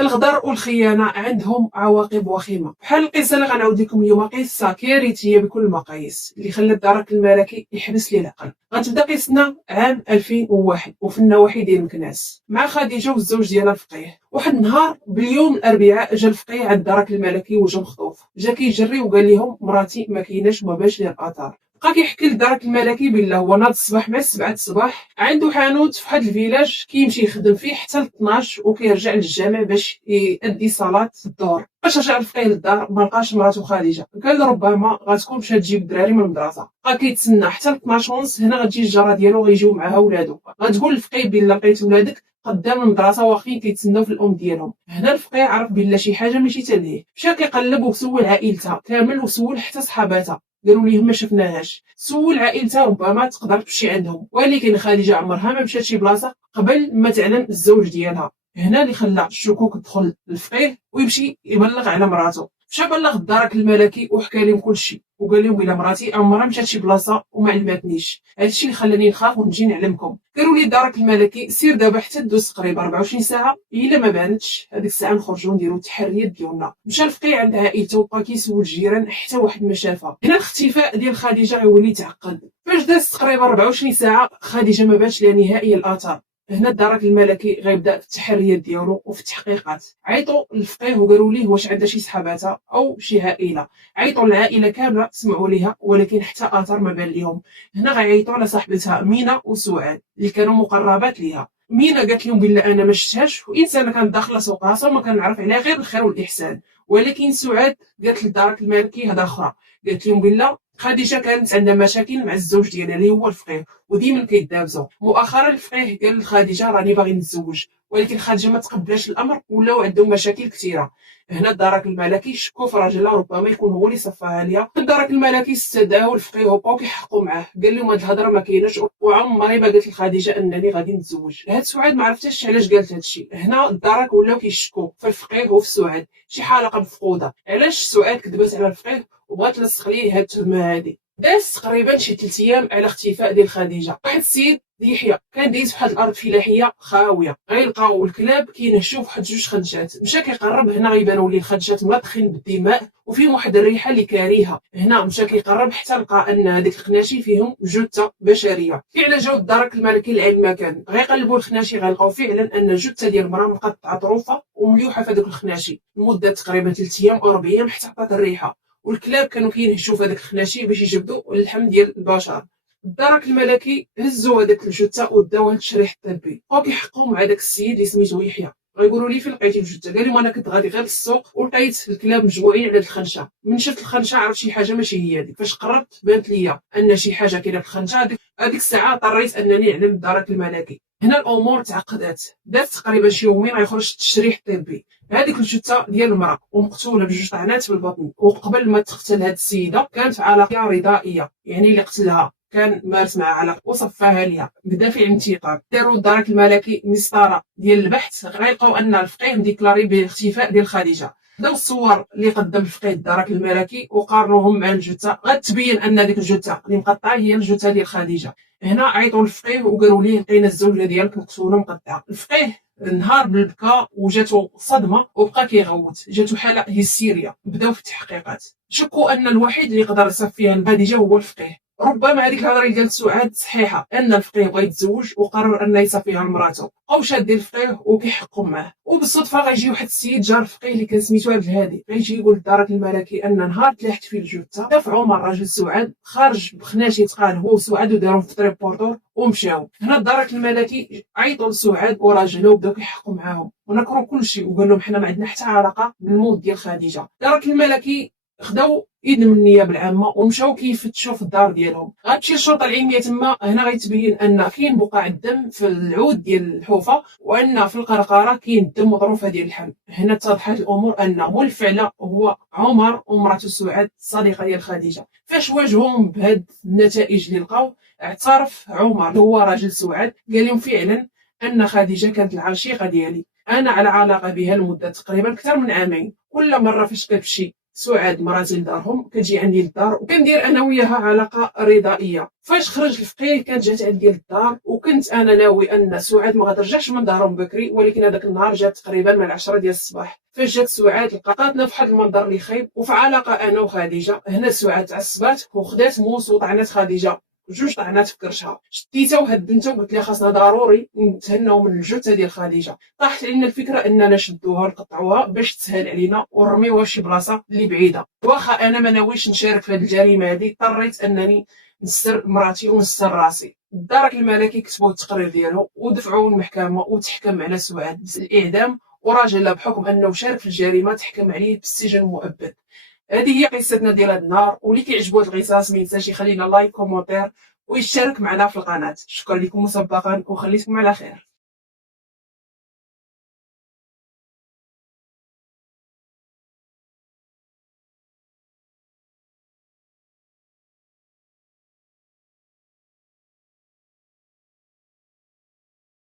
الغدر والخيانه عندهم عواقب وخيمه، بحال القصه اللي غنعاود لكم اليوم، قصه كارثيه بكل المقاييس اللي خلات دارك الملكي يحبس ليه العقل. غتبدا قصتنا عام 2001 وفي النواحي ديال مكناس مع خديجه والزوج ديالها الفقيه. واحد النهار باليوم الاربعاء جا الفقيه عند دارك الملكي وجا مخطوف، جا كيجري وقال لهم مراتي ما كايناش وما باش ليها الاثار. بقى كيحكي لدارك الملكي بلا هو ناض الصباح مع 7 الصباح عنده حانوت في واحد الفيلاج كيمشي يخدم فيه حتى ل 12 وكيرجع للجامع باش يأدي صلاة الظهر. فاش رجع الفقيه للدار ما لقاش مراته خديجه، قال ربما غتكون مشات تجيب الدراري من المدرسه. بقى كيتسنى حتى ل 12 ونص، هنا غتجي الجاره ديالو غيجيو معاها ولادو، غتقول الفقيه بلا لقيت ولادك قدام المدرسه واقفين كيتسناو في الام ديالهم. هنا الفقيه عرف بلا شي حاجه ماشي تليه، مشى كيقلب وسول عائلتها كامل وسول حتى صحاباتها، قالوا ليه ما شفناهاش. سول عائلتها ربما تقدر تمشي عندهم، ولكن خديجه عمرها ما مشات شي بلاصه قبل ما تعلم الزوج ديالها. هنا اللي خلى الشكوك تدخل للفقيه ويمشي يبلغ على مراته. مشى بلغ الدرك الملكي وحكى لهم كل شيء، وقال لهم بلا مراتي عمرها مشات شي بلاصه وما علمتنيش، هادشي اللي خلاني نخاف ونجي نعلمكم. قالوا لي الدرك الملكي سير دابا حتى دوز تقريبا 24 ساعه، الا ما بانتش هذيك الساعه نخرجوا نديروا التحريات ديالنا. مشى الفقيه عند عائلته وبقى كيسول الجيران حتى واحد ما شافها. هنا الاختفاء ديال خديجه غيولي تعقد. فاش داز تقريبا 24 ساعه خديجه ما بانش لها نهائيا الاثار. هنا الدرك الملكي غيبدا في التحريات ديالو وفي التحقيقات. عيطوا للفقيه وقالوا ليه واش عندها شي صحاباتها او شي عائله. عيطوا للعائله كامله سمعوا ليها ولكن حتى اثر ما بان ليهم. هنا غيعيطوا على صاحبتها مينا وسعاد اللي كانوا مقربات ليها. مينا قالت لهم بلا انا ما شفتهاش وانسانه كانت داخله سوق راسها وما كنعرف عليها غير الخير والاحسان. ولكن سعاد قالت للدرك الملكي هذا اخرى، قالت لهم بلا خديجه كانت عندها مشاكل مع الزوج ديالها اللي هو الفقيه وديما كيدابزوا. مؤخرا الفقيه قال لخديجه راني باغي نتزوج، ولكن خديجه ما تقبلاش الامر ولاو عندهم مشاكل كثيره. هنا الدرك الملكي شكو في راجلها ربما يكون هو اللي صفاها ليها. الدرك الملكي استدعاه الفقيه وبقاو كيحقوا معاه، قال لهم هاد الهضره ما كايناش وعمري ما قلت لخديجه انني غادي نتزوج. هاد سعاد ما عرفتش علاش قالت هاد الشيء. هنا الدرك ولاو كيشكوا في الفقيه وفي سعاد، شي حلقه مفقوده. علاش سعاد كذبت على الفقيه وبغات تلصق ليه هاد التهمه هادي. داز تقريبا شي 3 ايام على اختفاء ديال خديجه. واحد السيد يحيى كان دايز فواحد الارض فلاحيه خاويه، غيلقاو الكلاب كينهشوا فواحد 2 خنجات. مشى كيقرب، هنا غيبانوا ليه الخنجات ملطخين بالدماء وفيهم واحد الريحه اللي كارهه. هنا مشى كيقرب حتى لقى ان هذيك الخناشي فيهم جثه بشريه. فعلا جاو الدرك الملكي لعين المكان، غيقلبوا الخناشي غيلقاو فعلا ان جثه ديال المراه مقطعه طروفه ومليوحه في هذوك الخناشي لمده تقريبا 3 ايام او 4 ايام حتى عطات الريحه. والكلاب كانوا كينهشوا في هذاك الخناشي باش يجبدوا اللحم ديال البشر. الدرك الملكي هزوا هذاك الجثه وداوها للتشريح الطبي، بقاو كيحقوا مع داك السيد اللي سميتو يحيى. غيقولوا لي فين لقيتي الجثه؟ قال لهم انا كنت غادي غير للسوق ولقيت الكلاب مجموعين على الخنشه. من شفت الخنشه عرفت شي حاجه ماشي هي هذيك. فاش قربت بانت ليا ان شي حاجه كاينه في الخنشه. هذيك الساعه اضطريت انني نعلم الدرك الملكي. هنا الامور تعقدات. دات تقريبا شي يومين غيخرج التشريح الطبي. هذيك الجثه ديال المراه ومقتوله بجوج طعنات في البطن، وقبل ما تقتل هذه السيده كانت في علاقه رضائيه، يعني اللي قتلها كان مارس معها علاقه وصفاها ليها بدافع الانتقام. داروا الدرك الملكي مسطره ديال البحث، غيلقاو ان الفقيه مديكلاري بالاختفاء ديال خديجه. داو الصور اللي قدم الفقيه الدرك الملكي وقارنوهم مع الجثه، غتبين ان هذيك الجثه اللي مقطعه هي الجثه ديال خديجه. هنا عيطوا للفقيه وقالوا ليه لقينا الزوجه ديالك مقتوله مقطعه. الفقيه نهار بالبكاء وجاتو صدمه وبقى كيغوت، جاتو حاله هستيريا. بداو في التحقيقات، شكوا ان الوحيد اللي يقدر يصفيها خديجه هو الفقيه. ربما هذيك الهضره اللي قالت سعاد صحيحه، ان الفقيه بغى يتزوج وقرر ان يصافيها لمراته. بقاو شادين الفقيه وكيحقوا معاه. وبالصدفه غيجي واحد السيد جار الفقيه اللي كان سميتو عبد الهادي، غيجي يقول للدرك الملكي ان نهار تلاحت فيه الجثه دافع عمر راجل سعاد خارج بخناشي تقال هو وسعاد ودارهم في طريق بورطور ومشاو. هنا الدرك الملكي عيطوا لسعاد وراجلو وبداو كيحقوا معاهم ونكروا كل شيء وقال لهم حنا ما عندنا حتى علاقه بالموت ديال خديجه. الدرك الملكي خداو اذن من النيابه العامه ومشاو كيفتشوا في الدار ديالهم. غتمشي الشرطه العلميه تما، هنا غيتبين ان كاين بقع الدم في العود ديال الحوفه وان في القرقره كاين الدم وظروفها ديال اللحم. هنا اتضحت الامور ان مول الفعل هو عمر ومراته سعاد الصديقه ديال خديجه. فاش واجهوهم بهاد النتائج اللي لقاو، اعترف عمر هو راجل سعاد، قال لهم فعلا ان خديجه كانت العشيقه ديالي، انا على علاقه بها لمده تقريبا اكثر من عامين. كل مره فاش كتمشي سعاد مراتي لدارهم، كتجي عندي للدار وكندير انا وياها علاقه رضائيه. فاش خرج الفقيه كانت جات عندي للدار، وكنت انا ناوي ان سعاد ما غترجعش من دارهم بكري، ولكن هذاك النهار جات تقريبا من 10 ديال الصباح. فاش جات سعاد لقاتنا في واحد المنظر اللي خايب، وفي علاقه انا وخديجه. هنا سعاد تعصبات وخدات موس وطعنات خديجه جوج طعنات في كرشها، شديتها وهدمتها وقلت لها خاصنا ضروري نتهناو من الجثه ديال خديجه. طاحت علينا الفكره اننا نشدوها ونقطعوها باش تسهل علينا ونرميوها شي بلاصه اللي بعيده. واخا انا ما ناويش نشارك في هذه الجريمه هذه، اضطريت انني نستر مراتي ونستر راسي. الدرك الملكي كتبوا التقرير ديالو ودفعوه للمحكمه وتحكم على سعاد بالاعدام، وراجل بحكم انه شارك في الجريمه تحكم عليه بالسجن المؤبد. هذه هي قصتنا ديال هذا النهار، واللي كيعجبو هذا القصص ما ينساش يخلينا لايك كومونتير ويشترك معنا في القناه. شكرا لكم مسبقا وخليكم على خير.